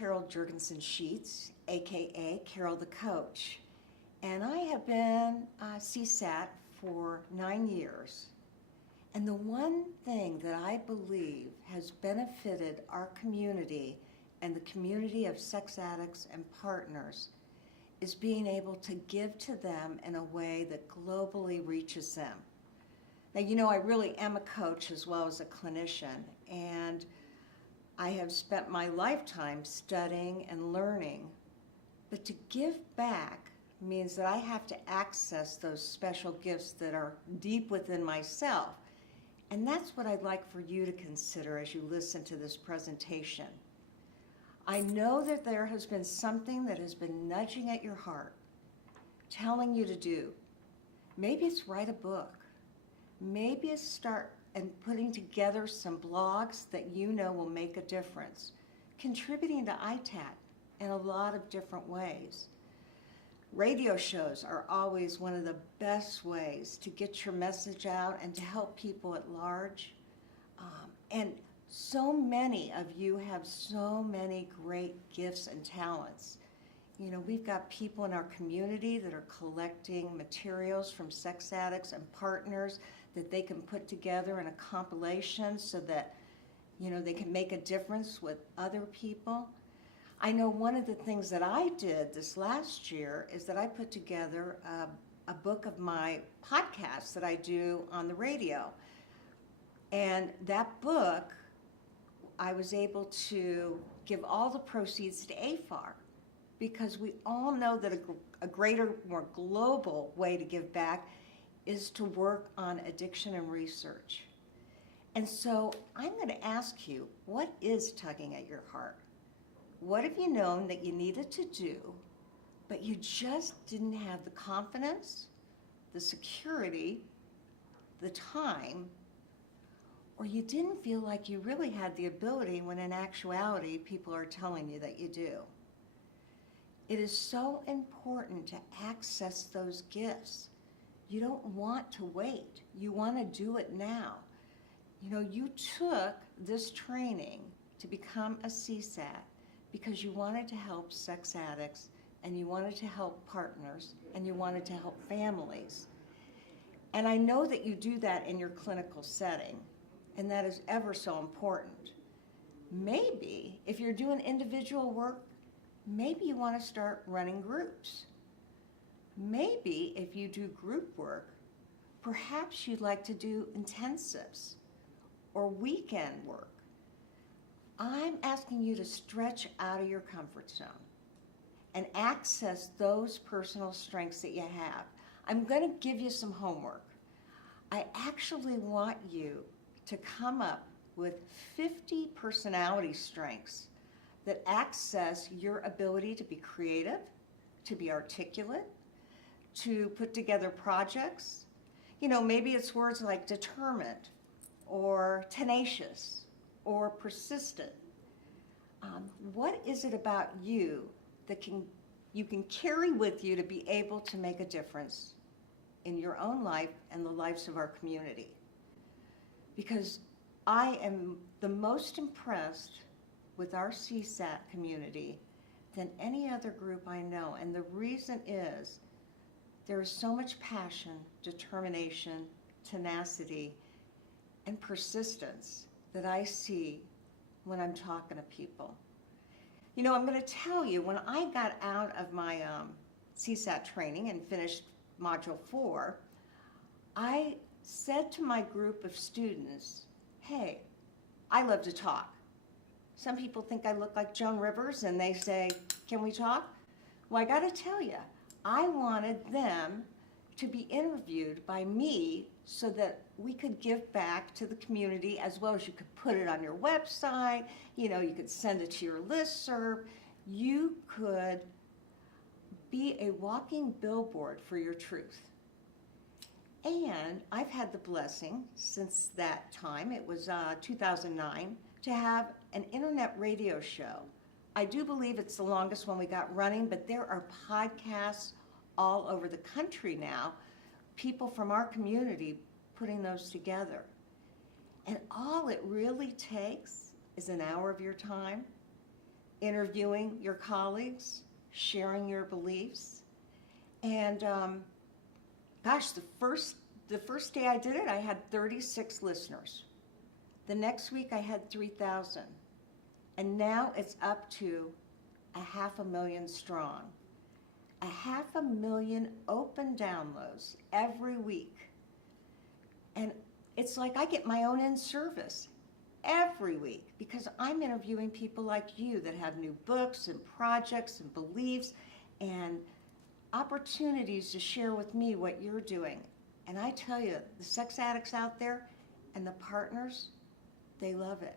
Carol Juergensen Sheets, aka Carol the Coach, and I have been CSAT for 9 years. And the one thing that I believe has benefited our community and the community of sex addicts and partners is being able to give to them in a way that globally reaches them. Now, you know, I really am a coach as well as a clinician, and I have spent my lifetime studying and learning, but to give back means that I have to access those special gifts that are deep within myself. And that's what I'd like for you to consider as you listen to this presentation. I know that there has been something that has been nudging at your heart, telling you to do. Maybe it's write a book. Maybe it's start and putting together some blogs that you know will make a difference, contributing to IITAP in a lot of different ways. Radio shows are always one of the best ways to get your message out and to help people at large. And so many of you have so many great gifts and talents. You know, we've got people in our community that are collecting materials from sex addicts and partners that they can put together in a compilation so that, you know, they can make a difference with other people. I know one of the things that I did this last year is that I put together a book of my podcasts that I do on the radio. And that book, I was able to give all the proceeds to AFAR, because we all know that a greater, more global way to give back is to work on addiction and research. And so I'm going to ask you, what is tugging at your heart? What have you known that you needed to do, but you just didn't have the confidence, the security, the time, or you didn't feel like you really had the ability when in actuality people are telling you that you do? It is so important to access those gifts. You don't want to wait. You want to do it now. You know, you took this training to become a CSAT because you wanted to help sex addicts, and you wanted to help partners, and you wanted to help families. And I know that you do that in your clinical setting, and that is ever so important. Maybe if you're doing individual work, maybe you want to start running groups. Maybe if you do group work, perhaps you'd like to do intensives or weekend work. I'm asking you to stretch out of your comfort zone and access those personal strengths that you have. I'm going to give you some homework. I actually want you to come up with 50 personality strengths that access your ability to be creative, to be articulate, to put together projects. You know, maybe it's words like determined or tenacious or persistent. What is it about you that you can carry with you to be able to make a difference in your own life and the lives of our community? Because I am the most impressed with our CSAT community than any other group I know. And the reason is there is so much passion, determination, tenacity, and persistence that I see when I'm talking to people. You know, I'm going to tell you, when I got out of my CSAT training and finished Module 4, I said to my group of students, hey, I love to talk. Some people think I look like Joan Rivers and they say, can we talk? Well, I got to tell you, I wanted them to be interviewed by me so that we could give back to the community, as well as you could put it on your website, you know, you could send it to your listserv. You could be a walking billboard for your truth. And I've had the blessing since that time, it was 2009, to have an internet radio show. I do believe it's the longest one we got running, but there are podcasts all over the country now, people from our community putting those together. And all it really takes is an hour of your time interviewing your colleagues, sharing your beliefs. And gosh, the first day I did it, I had 36 listeners. The next week I had 3,000. And now it's up to 500,000 strong. 500,000 open downloads every week. And it's like I get my own in-service every week because I'm interviewing people like you that have new books and projects and beliefs and opportunities to share with me what you're doing. And I tell you, the sex addicts out there and the partners, they love it.